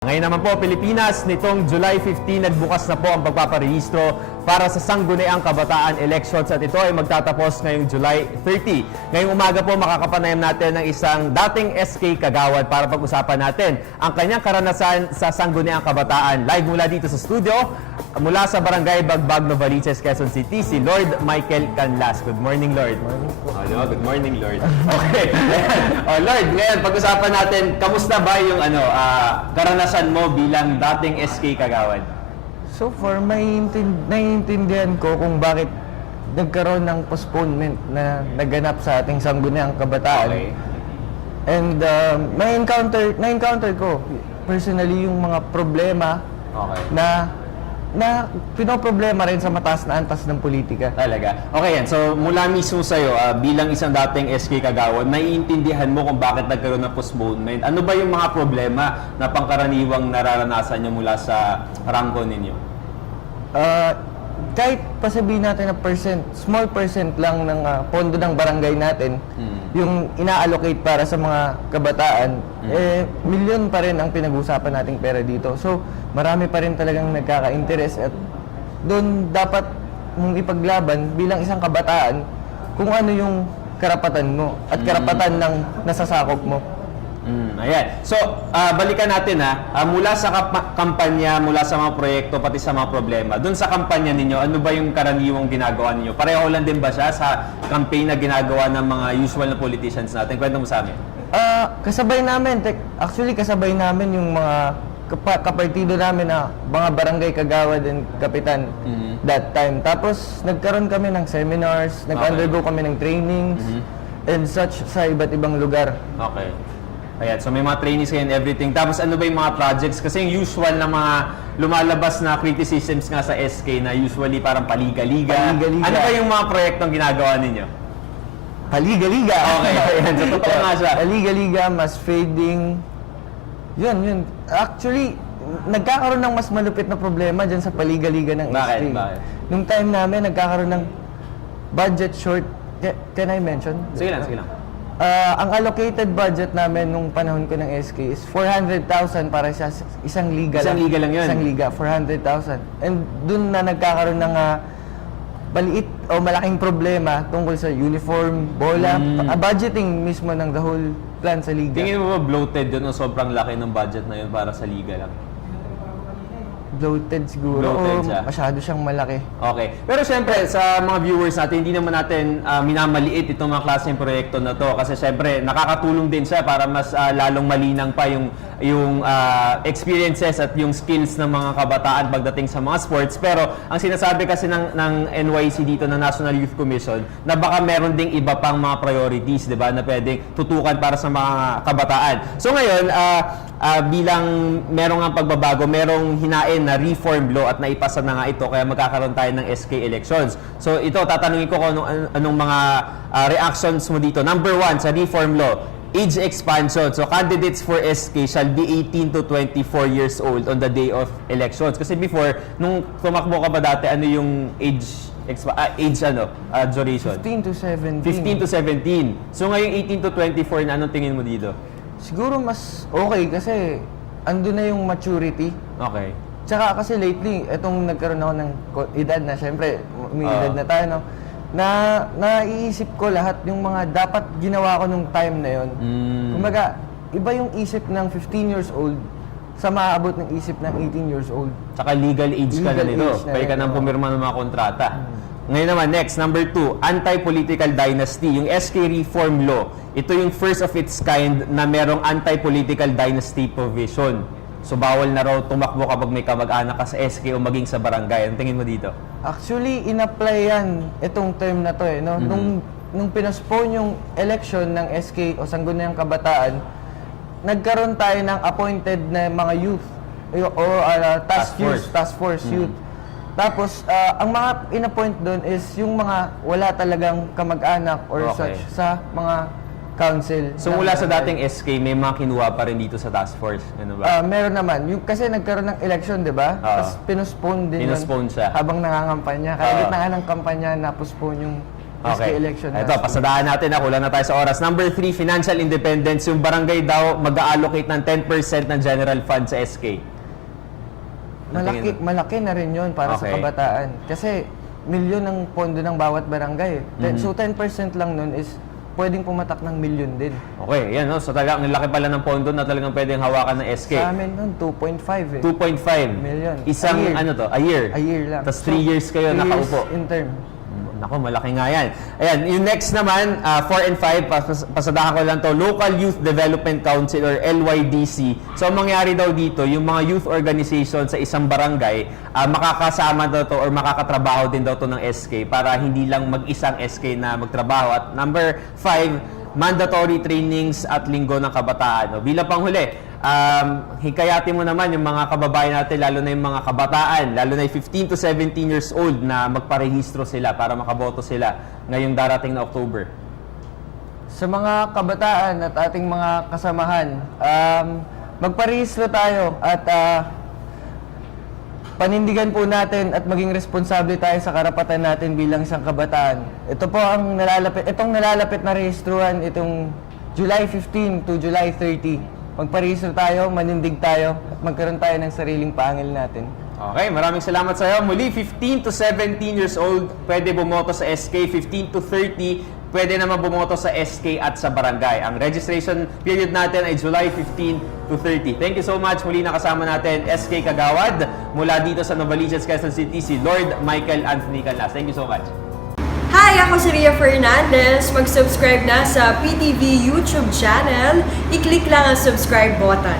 Ngayon naman po, Pilipinas, nitong July 15, nagbukas na po ang pagpaparehistro para sa Sangguniang Kabataan Elections at ito ay magtatapos ngayong July 30. Ngayong umaga po, makakapanayam natin ng isang dating SK Kagawad para pag-usapan natin ang kanyang karanasan sa Sangguniang Kabataan. Live mula dito sa studio, mula sa Barangay Bagbag, Novaliches, Quezon City, si Lord Michael Canlas. Good morning, Lord. Good morning, Lord. Okay. Lord, ngayon, pag-usapan natin, kamusta ba yung karanasan mo bilang dating SK Kagawad? So far, naiintindihan ko kung bakit nagkaroon ng postponement na naganap sa ating Sangguniang Kabataan. Okay. And na-encounter ko personally yung mga problema Okay. na pinoproblema rin sa mataas na antas ng politika. Talaga. Okay yan. So, mula mismo sa'yo, bilang isang dating SK Kagawad, naiintindihan mo kung bakit nagkaroon ng postponement. Ano ba yung mga problema na pangkaraniwang nararanasan nyo mula sa rangko ninyo? Kahit pasabihin natin na small percent lang ng pondo ng barangay natin, yung ina-allocate para sa mga kabataan, milyon pa rin ang pinag-usapan nating pera dito. So, marami pa rin talagang nagkaka-interest at doon dapat mong ipaglaban bilang isang kabataan kung ano yung karapatan mo at karapatan ng nasasakop mo. Ayan. So, balikan natin mula sa kampanya, mula sa mga proyekto, pati sa mga problema. Doon sa kampanya ninyo, ano ba yung karaniwang ginagawa ninyo? Pareho lang din ba siya sa campaign na ginagawa ng mga usual na politicians natin? Kwento mo sa amin. Kasabay namin, kasabay namin yung mga kapartido namin na mga barangay kagawad and kapitan that time. Tapos, nagkaroon kami ng seminars, nag-undergo kami ng trainings, and such sa iba't ibang lugar. Okay. Ayan, so may mga trainings kayo and everything. Tapos ano ba yung mga projects? Kasi yung usual na mga lumalabas na criticisms nga sa SK na usually parang paliga-liga. Paliga-liga. Ano ba yung mga proyektong ginagawa ninyo? Paliga-liga. Okay, ayan. So, totoo nga siya. Paliga-liga, mass fading. Yun. Actually, nagkakaroon ng mas malupit na problema dyan sa paliga-liga ng SK. Bakit? Nung time namin, nagkakaroon ng budget short. Can I mention? Sige lang. Ang allocated budget namin nung panahon ko ng SK is 400,000 para sa isang liga Isang liga lang yun? Isang liga, 400,000. And dun na nagkakaroon ng maliit o malaking problema tungkol sa uniform, bola, budgeting mismo ng the whole plan sa liga. Tingin mo ba bloated yun o sobrang laki ng budget na yun para sa liga lang? Bloated siguro. Bloated siya. Masyado siyang malaki. Okay. Pero syempre, sa mga viewers natin, hindi naman natin minamaliit itong mga klaseng proyekto na to. Kasi syempre, nakakatulong din siya para mas lalong malinang pa yung experiences at yung skills ng mga kabataan pagdating sa mga sports. Pero ang sinasabi kasi ng NYC dito, ng National Youth Commission, na baka meron ding iba pang mga priorities, di ba, na pwedeng tutukan para sa mga kabataan. So ngayon, bilang merong ang pagbabago, merong hinain na reform law at naipasa na nga ito, kaya magkakaroon tayo ng SK elections. So ito, tatanungin ko kung anong mga reactions mo dito. Number 1, sa reform law, age expansion. So candidates for SK shall be 18 to 24 years old on the day of elections. Kasi before, nung tumakbo ka pa dati, ano yung duration? 15 to 17. 15 to 17. So ngayong 18 to 24 na, anong tingin mo dito? Siguro mas okay kasi ando na yung maturity. Okay. Tsaka kasi lately, etong nagkaroon ako ng edad na, syempre, may edad na tayo, no? Naiisip ko lahat yung mga dapat ginawa ko nung time na yon. Kumbaga, iba yung isip ng 15 years old sa maaabot ng isip ng 18 years old. Tsaka legal age ka na Legal nito. age na Pwede ka rin, nang oo. pumirma ng mga kontrata. Ngayon naman, next, number 2, anti-political dynasty. Yung SK Reform Law, ito yung first of its kind na merong anti-political dynasty provision. So, bawal na raw tumakbo kapag may kamag-anak ka sa SK o maging sa barangay. Ang tingin mo dito? Actually, in-apply yan itong term na to no? Nung pinaspone yung election ng SK o Sangguniang Kabataan, nagkaroon tayo ng appointed na mga youth o task force youth. Tapos, ang mga in-appoint doon is yung mga wala talagang kamag-anak or such sa mga council. So, mula sa dating SK, may mga kinuha pa rin dito sa task force. Ano ba? Meron naman. Kasi nagkaroon ng election, di ba? Tapos pinospone din Pinospone yun siya. habang nangangampanya. Kaya gitna nga ng kampanya, na-postpone yung SK election. Ito, pasadahan natin na kulang na tayo sa oras. Number 3, financial independence. Yung barangay daw mag-allocate ng 10% ng general fund sa SK. Malaki na rin yun para sa Okay. kabataan. Kasi milyon ang pondo ng bawat barangay. So 10% lang nun is pwedeng pumatak ng milyon din. Okay, yan, no? So talagang ang laki pala ng pondo na talagang pwedeng hawakan ng SK. Sa amin nun, 2.5 eh. 2.5 Million. Isang A year. ano to, a year. A year lang. Tapos 3 years kayo 3 years nakaupo. in term. Nako, malaki nga yan. Ayan, yung next naman, 4 and 5, pasadahan ko lang to, Local Youth Development Council or LYDC. So, ang mangyari daw dito, yung mga youth organization sa isang barangay, makakasama daw to or makakatrabaho din daw to ng SK para hindi lang mag-isang SK na magtrabaho. At number 5, mandatory trainings at linggo ng kabataan. No? Bilang panghuli, hikayatin mo naman yung mga kababayan natin, lalo na yung mga kabataan, lalo na yung 15 to 17 years old na magparehistro sila para makaboto sila ngayong darating na October. Sa mga kabataan at ating mga kasamahan, magparehistro tayo at panindigan po natin at maging responsable tayo sa karapatan natin bilang isang kabataan. Ito po ang nalalapit na rehistruhan itong July 15 to July 30. Magparehistro tayo, manindig tayo, at magkaroon tayo ng sariling pangil natin. Okay, maraming salamat sa iyo. Muli, 15 to 17 years old, pwede bumoto sa SK. 15 to 30, pwede naman bumoto sa SK at sa barangay. Ang registration period natin ay July 15 to 30. Thank you so much. Muli nakasama natin SK Kagawad. Mula dito sa Novaliches, Quezon City, si Lord Michael Anthony Canlas. Thank you so much. Hi! Ako si Ria Fernandez. Mag-subscribe na sa PTV YouTube channel. I-click lang ang subscribe button.